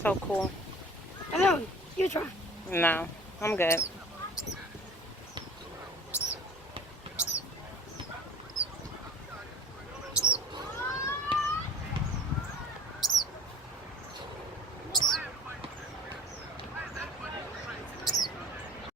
So cool. I know. You try. No, I'm good.